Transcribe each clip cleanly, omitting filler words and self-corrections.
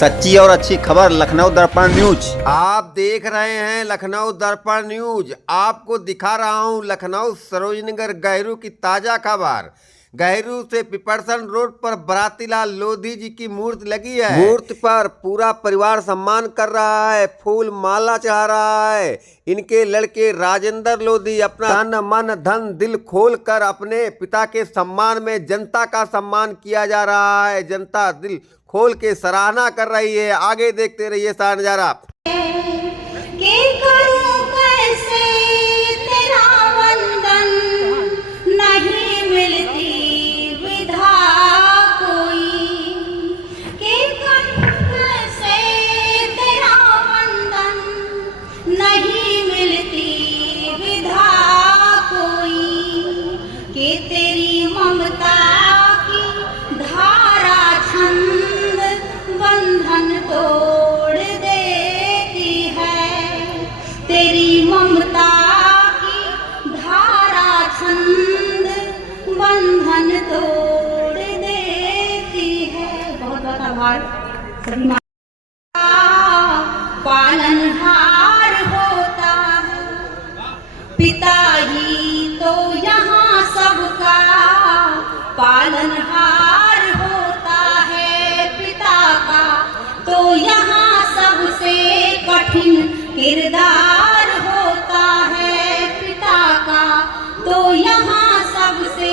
सच्ची और अच्छी खबर लखनऊ दर्पण न्यूज। आप देख रहे हैं लखनऊ दर्पण न्यूज। आपको दिखा रहा हूं लखनऊ सरोजनगर गहरू की ताजा खबर। गहरू से पिपरसन रोड पर बारातीलाल लोधी जी की मूर्ति लगी है। मूर्ति पर पूरा परिवार सम्मान कर रहा है, फूल माला चढ़ा रहा है। इनके लड़के राजेंद्र लोधी अपना तन मन धन दिल खोल कर अपने पिता के सम्मान में जनता का सम्मान किया जा रहा है। जनता दिल खोल के सराहना कर रही है। आगे देखते रहिए सारा नजारा। तेरी ममता की धारा छंद बंधन तोड़ देती है। तेरी ममता की धारा छंद बंधन तोड़ देती है। बहुत बहुत आभार सभी। पालनहार होता है पिता ही तो यहाँ सबका पालनहार होता है। पिता का तो यहाँ सबसे कठिन किरदार होता है। पिता का तो यहाँ सबसे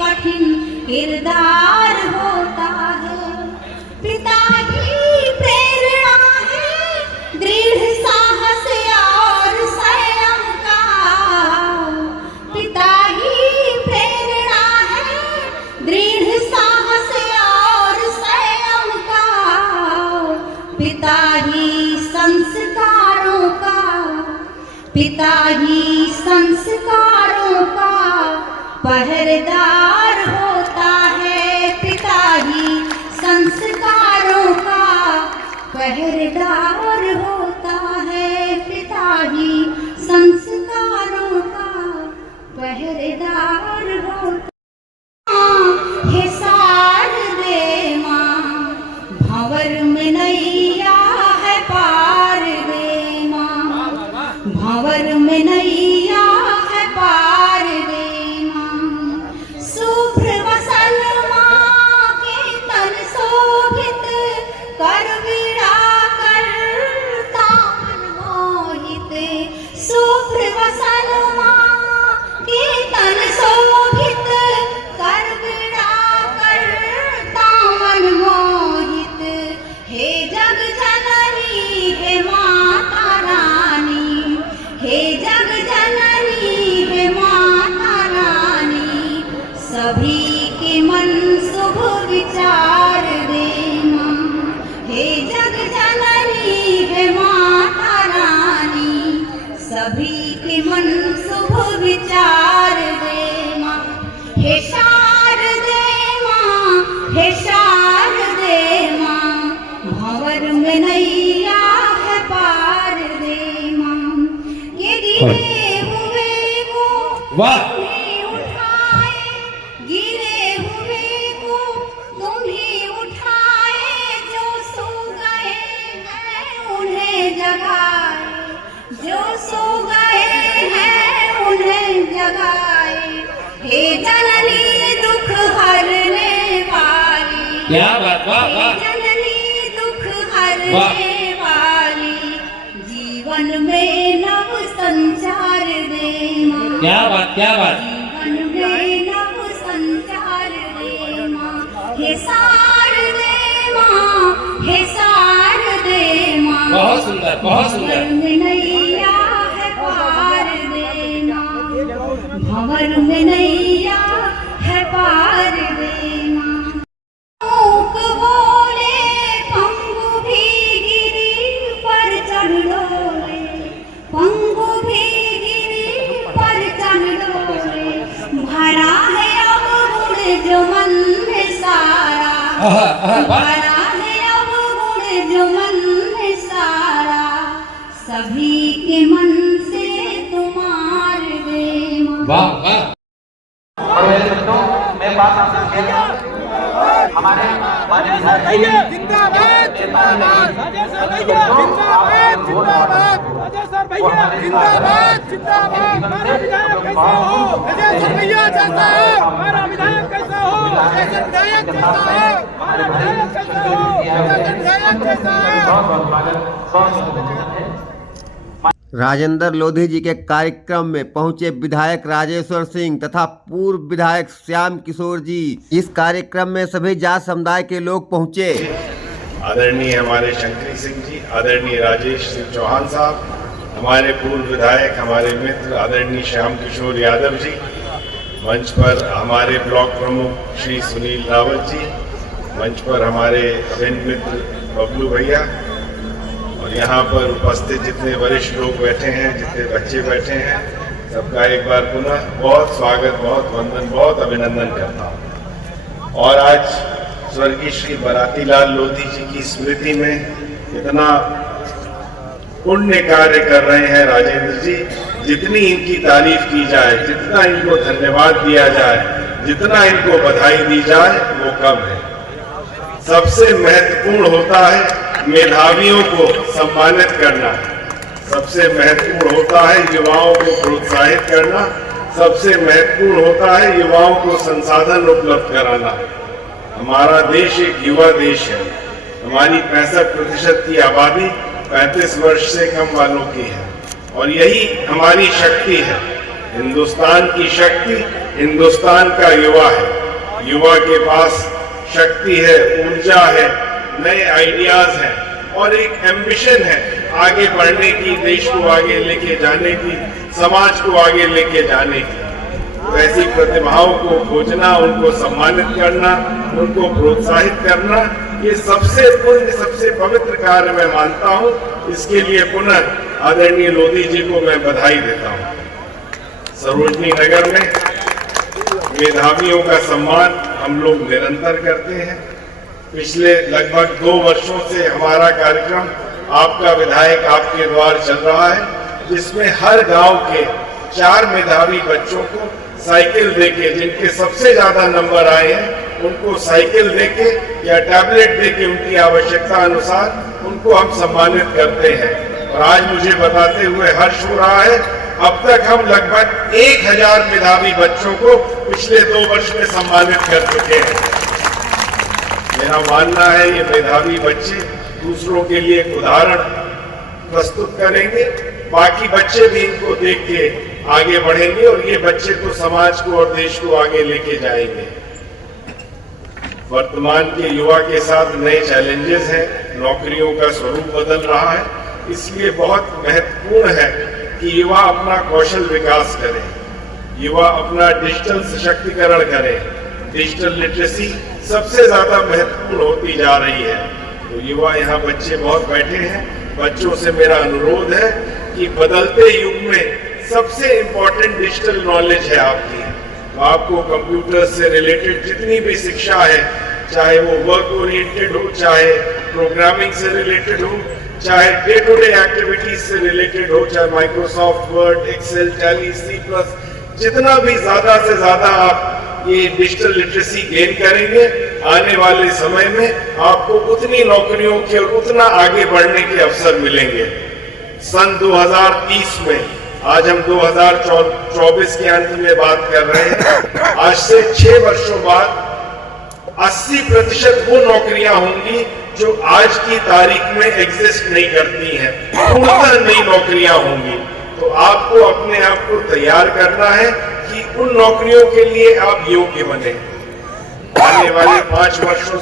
कठिन किरदार होता है। पिता की प्रेरणा है दृढ़ साहस और संयम का। पिता ही प्रेरणा है दृढ़ साहस और संयम का। पिता ही संस्कारों का, पिता ही संस्कारों का पहरेदार होता है। पिता ही संस्कारों का पहरेदार होता है। पिता ही संस्कारों का पहरेदार होता है। शारदे माँ भंवर में नैया है पार दे माँ, भंवर में नैया है पार दे माँ। शुभ्र वसन माँ के तन शोभित कर विड़ा करता मन मोहित। शुभ्र वसन माँ के तन शोभित कर विड़ा करता मन मोहित। हे जग जननी हे माता रानी, हे जग जननी हे माता रानी। सभी के मन शुभ विचार दे माँ। हे जग जननी हे माता रानी। सभी के मन शुभ विचार दे माँ। हे शारदे माँ, हे शारदे माँ भंवर में नैया है पार दे माँ। ये गिरे हुए को तुम्ही उठाए, गिरे हुए को तुम्ही उठाए। जो सो गए हैं उन्हें जगाए, जो सो गए हैं उन्हें जगाए। हे जननी दुख हरने वाली, क्या बात, वाह वाह। जननी दुख हरने वाली। जीवन में नव संचार दे माँ, क्या बात, क्या बात। जीवन में नव संचार दे माँ। हे शारदे माँ, हे शारदे माँ बहुत सुंदर, बहुत सुंदर। भंवर में नैया है पार दे माँ, भंवर में नैया है पार दे माँ। मूक बोले पंगु भी गिरी पर चढ़ डोले, पंगु भी गिरी पर चढ़ डोले। भरा है अब गुण जो मन में सारा, भरा है अब गुण जो मन में सारा। सभी के मन से तुम्हार दे माँ। वाह वाह। और मेरे दोस्तों मैं बात आपसे हमारे जिंदाबाद राजेंद्र लोधी जी के कार्यक्रम में पहुंचे विधायक राजेश्वर सिंह तथा पूर्व विधायक श्याम किशोर जी। इस कार्यक्रम में सभी जाट समुदाय के लोग पहुंचे। आदरणीय हमारे शंकरी सिंह जी, आदरणीय राजेश सिंह चौहान साहब, हमारे पूर्व विधायक, हमारे मित्र आदरणीय श्याम किशोर यादव जी, मंच पर हमारे ब्लॉक प्रमुख श्री सुनील रावत जी, मंच पर हमारे अभिन्न मित्र बबलू भैया, और यहाँ पर उपस्थित जितने वरिष्ठ लोग बैठे हैं, जितने बच्चे बैठे हैं, सबका एक बार पुनः बहुत स्वागत, बहुत वंदन, बहुत अभिनंदन करता हूँ। और आज स्वर्गीय श्री बरातीलाल लोधी जी की स्मृति में इतना पुण्य कार्य कर रहे हैं राजेंद्र जी। जितनी इनकी तारीफ की जाए, जितना इनको धन्यवाद दिया जाए, जितना इनको बधाई दी जाए, वो कम है। सबसे महत्वपूर्ण होता है मेधावियों को सम्मानित करना, सबसे महत्वपूर्ण होता है युवाओं को प्रोत्साहित करना, सबसे महत्वपूर्ण होता है युवाओं को संसाधन उपलब्ध कराना। हमारा देश एक युवा देश है। हमारी 65% की आबादी 35 वर्ष से कम वालों की है, और यही हमारी शक्ति है। हिंदुस्तान की शक्ति हिंदुस्तान का युवा है। युवा के पास शक्ति है, ऊर्जा है, नए आइडियाज हैं और एक एम्बिशन है आगे बढ़ने की, देश को आगे लेके जाने की, समाज को आगे लेके जाने की। तो ऐसी प्रतिभाओं को खोजना, उनको सम्मानित करना, उनको प्रोत्साहित करना, ये सबसे पुण्य, सबसे पवित्र कार्य मैं मानता हूँ। इसके लिए पुनः आदरणीय लोधी जी को मैं बधाई देता हूँ। सरोजनी नगर में मेधावियों का सम्मान हम लोग निरंतर करते हैं। पिछले लगभग 2 वर्षों से हमारा कार्यक्रम आपका विधायक आपके द्वार चल रहा है, जिसमें हर गांव के 4 मेधावी बच्चों को साइकिल देके, जिनके सबसे ज्यादा नंबर आए हैं, उनको साइकिल देके या टैबलेट देके उनकी आवश्यकता अनुसार उनको हम सम्मानित करते हैं। और आज मुझे बताते हुए हर्ष हो रहा है, अब तक हम लगभग 1000 मेधावी बच्चों को पिछले 2 वर्ष में सम्मानित कर चुके हैं। मेरा मानना है ये मेधावी बच्चे दूसरों के लिए एक उदाहरण प्रस्तुत करेंगे, बाकी बच्चे भी इनको देख के आगे बढ़ेंगे और ये बच्चे तो समाज को और देश को आगे लेके जाएंगे। वर्तमान के युवा के साथ नए चैलेंजेस हैं, नौकरियों का स्वरूप बदल रहा है, इसलिए बहुत महत्वपूर्ण है कि युवा अपना कौशल विकास करें, युवा अपना डिजिटल सशक्तिकरण करें। डिजिटल लिटरेसी सबसे ज्यादा महत्वपूर्ण होती जा रही है। तो युवा यहाँ बच्चे बहुत बैठे हैं, बच्चों से मेरा अनुरोध है कि बदलते युग में सबसे इम्पोर्टेंट डिजिटल नॉलेज है आपकी। तो आपको कंप्यूटर से रिलेटेड जितनी भी शिक्षा है, चाहे वो वर्क ओरिएंटेड हो, चाहे प्रोग्रामिंग से रिलेटेड हो, चाहे डे टू डे एक्टिविटीज से रिलेटेड हो, चाहे Microsoft Word, Excel, Tally, C plus, जितना भी ज्यादा से ज्यादा आप ये डिजिटल लिटरेसी गेन करेंगे, आने वाले समय में आपको उतनी नौकरियों के और उतना आगे बढ़ने के अवसर मिलेंगे। सन 2030 में, आज हम 2024 के अंत में बात कर रहे हैं, आज से 6 वर्षों बाद 80% वो नौकरियां होंगी जो आज की तारीख में एग्जिस्ट नहीं करती हैं, पूर्णतः नई नौकरियां होंगी। तो आपको अपने आप को तैयार करना है कि उन नौकरियों के लिए आप योग्य बने। आने वाले 5 वर्षों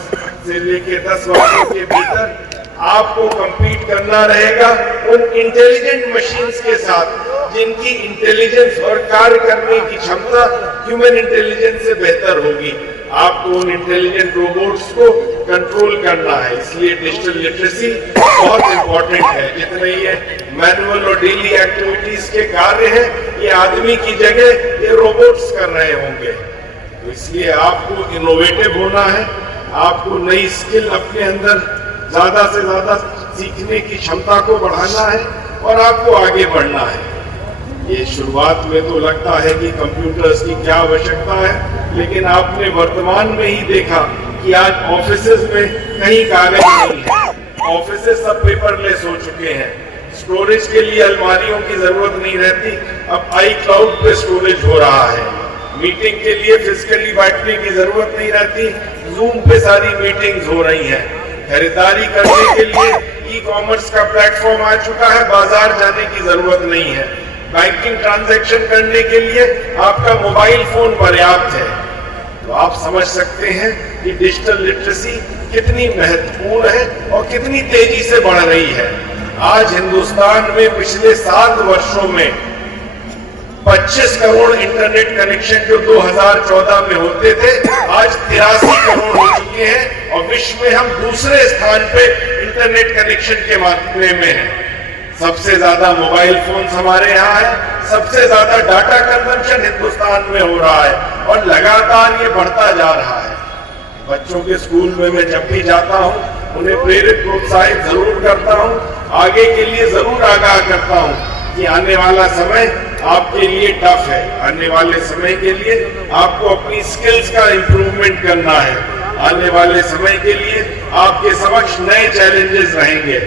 से लेकर 10 वर्षों के भीतर आपको compete करना रहेगा उन इंटेलिजेंट मशीन्स के साथ, जिनकी इंटेलिजेंस और कार्य करने की क्षमता ह्यूमन इंटेलिजेंस से बेहतर होगी। आपको उन इंटेलिजेंट रोबोट्स को कंट्रोल करना है, इसलिए डिजिटल लिटरेसी बहुत इंपॉर्टेंट है। जितने ये मैनुअल और डेली एक्टिविटीज के कार्य हैं, ये आदमी की जगह ये रोबोट्स कर रहे होंगे। तो इसलिए आपको इनोवेटिव होना है, आपको नई स्किल अपने अंदर ज्यादा से ज्यादा सीखने की क्षमता को बढ़ाना है और आपको आगे बढ़ना है। ये शुरुआत में तो लगता है कि कंप्यूटर्स की क्या आवश्यकता है, लेकिन आपने वर्तमान में ही देखा कि आज ऑफिसेज में कहीं कागज नहीं है, से सब पेपरलेस हो चुके हैं। स्टोरेज के लिए अलमारियों की जरूरत नहीं रहती, अब iCloud पे स्टोरेज हो रहा है। मीटिंग के लिए फिजिकली बैठने की जरूरत नहीं रहती, जूम पे सारी मीटिंग्स हो रही हैं। खरीदारी करने के लिए ई-कॉमर्स का प्लेटफॉर्म आ चुका है, बाजार जाने की जरूरत नहीं है। बैंकिंग ट्रांजैक्शन करने के लिए आपका मोबाइल फोन पर्याप्त है। तो आप समझ सकते हैं कि डिजिटल लिटरेसी कितनी महत्वपूर्ण है और कितनी तेजी से बढ़ रही है। आज हिंदुस्तान में पिछले 7 वर्षों में 25 करोड़ इंटरनेट कनेक्शन जो 2014 में होते थे, आज 83 करोड़ हो चुके हैं और विश्व में हम दूसरे स्थान पे इंटरनेट कनेक्शन के मामले में हैं। सबसे ज्यादा मोबाइल फोन हमारे यहाँ है, सबसे ज्यादा डाटा कंजम्पशन हिंदुस्तान में हो रहा है और लगातार ये बढ़ता जा रहा है। बच्चों के स्कूल में मैं जब भी जाता हूँ उन्हें प्रेरित प्रोत्साहित जरूर करता हूँ, आगे के लिए जरूर आगाह करता हूँ कि आने वाला समय आपके लिए टफ है। आने वाले समय के लिए आपको अपनी स्किल्स का इंप्रूवमेंट करना है। आने वाले समय के लिए आपके समक्ष नए चैलेंजेस रहेंगे।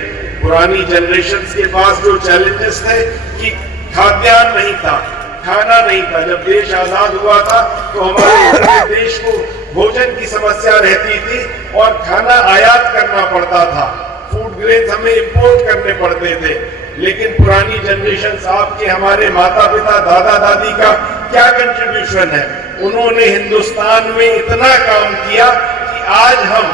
पुरानी जनरेशन के पास जो चैलेंजेस थे कि खाद्यान्न नहीं था, खाना नहीं था। जब देश आजाद हुआ था तो हमारे देश को भोजन की समस्या रहती थी और खाना आयात करना पड़ता था, फूड ग्रेन्स हमें इंपोर्ट करने पड़ते थे। लेकिन पुरानी जनरेशन आपके हमारे माता पिता दादा दादी का क्या कंट्रीब्यूशन है? उन्होंने हिंदुस्तान में इतना काम किया कि आज हम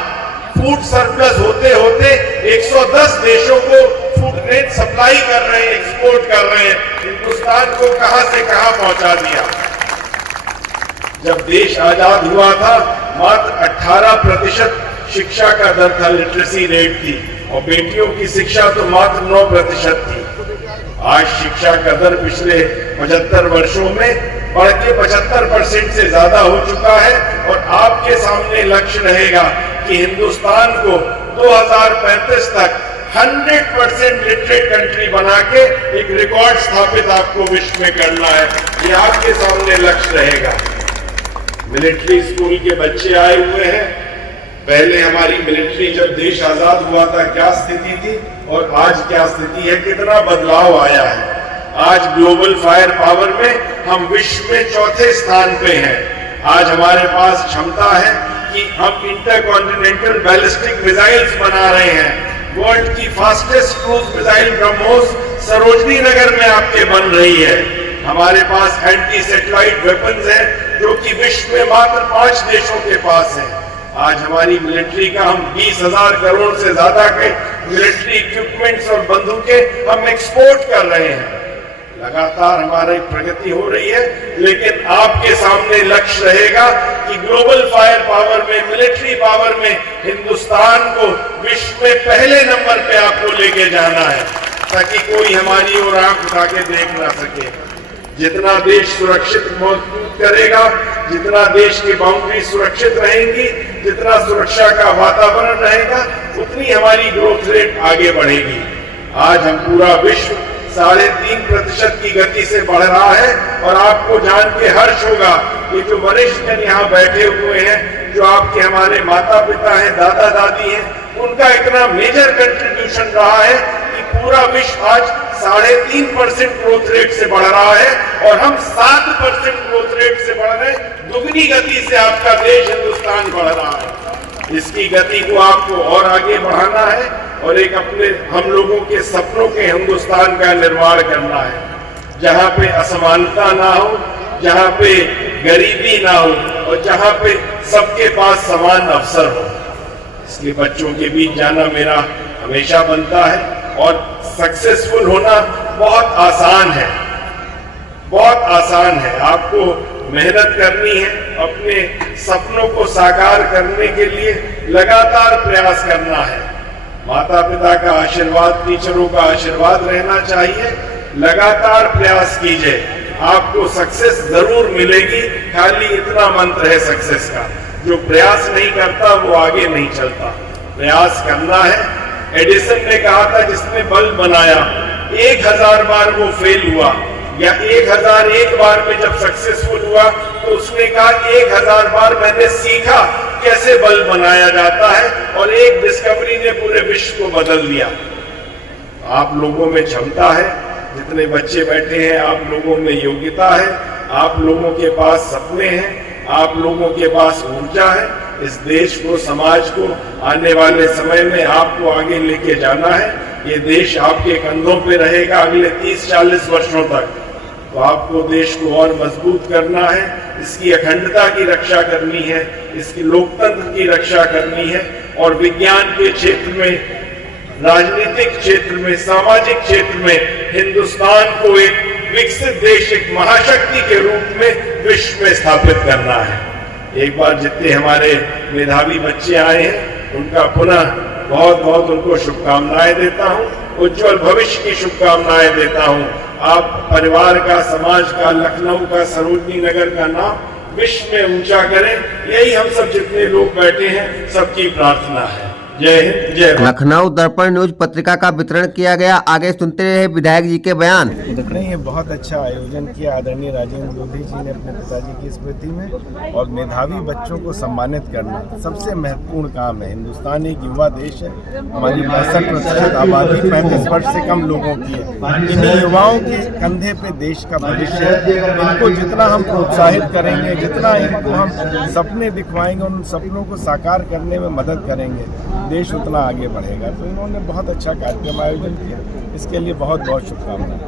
फूड सरप्लस होते होते 110 देशों को फूड ग्रेन सप्लाई कर रहे हैं, एक्सपोर्ट कर रहे हैं। हिंदुस्तान को कहां से कहां पहुंचा दिया। जब देश आजाद हुआ था मात्र 18% शिक्षा का दर था, लिटरेसी रेट थी, और बेटियों की शिक्षा तो मात्र 9% थी। आज शिक्षा का दर पिछले 75 वर्षों में बढ़ के 75% से ज्यादा हो चुका है और आपके सामने लक्ष्य रहेगा कि हिंदुस्तान को 2035 तक 100% लिटरेट कंट्री बना के एक रिकॉर्ड स्थापित आपको विश्व में करना है। ये आपके सामने लक्ष्य रहेगा। मिलिट्री स्कूल के बच्चे आए हुए हैं। पहले हमारी मिलिट्री जब देश आजाद हुआ था क्या स्थिति थी और आज क्या स्थिति है, कितना बदलाव आया है। आज ग्लोबल फायर पावर में हम विश्व में 4थे स्थान पे हैं। आज हमारे पास क्षमता है कि हम इंटरकॉन्टिनेंटल बैलिस्टिक मिसाइल्स बना रहे हैं। वर्ल्ड की fastest cruise missile BrahMos Sarojini Nagar में आपके बन रही है। हमारे पास एंटी सैटेलाइट वेपन्स हैं जो कि विश्व में मात्र 5 देशों के पास हैं। आज हमारी मिलिट्री का हम 20,000 करोड़ से ज्यादा के मिलिट्री इक्विपमेंट्स और बंदूकें हम एक्सपोर्ट कर रहे हैं। लगातार हमारी प्रगति हो रही है, लेकिन आपके सामने लक्ष्य रहेगा कि ग्लोबल फायर पावर में, मिलिट्री पावर में हिंदुस्तान को विश्व में पहले नंबर पे आपको लेके जाना है, ताकि कोई हमारी ओर आंख उठा के देख ना सके। जितना देश सुरक्षित मौजूद करेगा, जितना देश की बाउंड्री सुरक्षित रहेंगी, जितना सुरक्षा का वातावरण रहेगा, उतनी हमारी ग्रोथ रेट आगे बढ़ेगी। आज हम पूरा विश्व 3.5% की गति से बढ़ रहा है और आपको जान के हर्ष होगा कि जो वरिष्ठ जन यहाँ बैठे हुए हैं, जो आपके हमारे माता पिता हैं, दादा दादी हैं, उनका इतना मेजर कंट्रीब्यूशन रहा है कि पूरा विश्व आज 3.5% ग्रोथ रेट से बढ़ रहा है और हम 7% ग्रोथ रेट से बढ़ रहे हैं। दुगनी गति से आपका देश हिंदुस्तान बढ़ रहा है। इसकी गति को आपको और आगे बढ़ाना है और एक अपने हम लोगों के सपनों के हिंदुस्तान का निर्माण करना है, जहां पे असमानता ना हो, जहां पे गरीबी ना हो और जहां पे सबके पास समान अवसर हो। इसलिए बच्चों के बीच जाना मेरा हमेशा बनता है और सक्सेसफुल होना बहुत आसान है, बहुत आसान है। आपको मेहनत करनी है, अपने सपनों को साकार करने के लिए लगातार प्रयास करना है। माता पिता का आशीर्वाद, टीचरों का आशीर्वाद रहना चाहिए। लगातार प्रयास कीजिए, आपको सक्सेस जरूर मिलेगी। खाली इतना मंत्र है सक्सेस का, जो प्रयास नहीं करता वो आगे नहीं चलता। प्रयास करना है। एडिसन ने कहा था जिसने बल्ब बनाया 1000 बार वो फेल हुआ या 1001 बार में जब सक्सेसफुल हुआ तो उसने कहा 1000 बार मैंने सीखा कैसे बल्ब बनाया जाता है, और एक डिस्कवरी ने पूरे विश्व को बदल दिया। आप लोगों में क्षमता है, जितने बच्चे बैठे हैं आप लोगों में योग्यता है, आप लोगों के पास सपने हैं, आप लोगों के पास ऊर्जा है। इस देश को, समाज को आने वाले समय में आपको आगे लेके जाना है। ये देश आपके कंधों पे रहेगा अगले 30-40 वर्षों तक। तो आपको देश को और मजबूत करना है, इसकी अखंडता की रक्षा करनी है, इसकी लोकतंत्र की रक्षा करनी है, और विज्ञान के क्षेत्र में, राजनीतिक क्षेत्र में, सामाजिक क्षेत्र में हिंदुस्तान को एक विकसित देश, एक महाशक्ति के रूप में विश्व में स्थापित करना है। एक बार जितने हमारे मेधावी बच्चे आए हैं उनका पुनः बहुत बहुत उनको शुभकामनाएं देता हूं, उज्जवल भविष्य की शुभकामनाएं देता हूं। आप परिवार का, समाज का, लखनऊ का, सरोजनी नगर का नाम विश्व में ऊंचा करें, यही हम सब जितने लोग बैठे हैं सबकी प्रार्थना है। जय हिंद, जय भारत। लखनऊ दर्पण न्यूज पत्रिका का वितरण किया गया। आगे सुनते रहे विधायक जी के बयान। नहीं, ये बहुत अच्छा आयोजन किया आदरणीय राजेंद्र लोधी जी ने अपने पिताजी की स्मृति में, और मेधावी बच्चों को सम्मानित करना सबसे महत्वपूर्ण काम है। हिंदुस्तान एक युवा देश है, हमारी 65% आबादी 35 वर्ष से कम लोगों की है। इन युवाओं के कंधे पे देश का भविष्य है। इनको जितना हम प्रोत्साहित करेंगे, जितना इनको हम सपने दिखवाएंगे, उन सपनों को साकार करने में मदद करेंगे, देश उतना आगे बढ़ेगा। तो इन्होंने बहुत अच्छा कार्यक्रम आयोजन किया, इसके लिए बहुत बहुत शुभकामनाएं।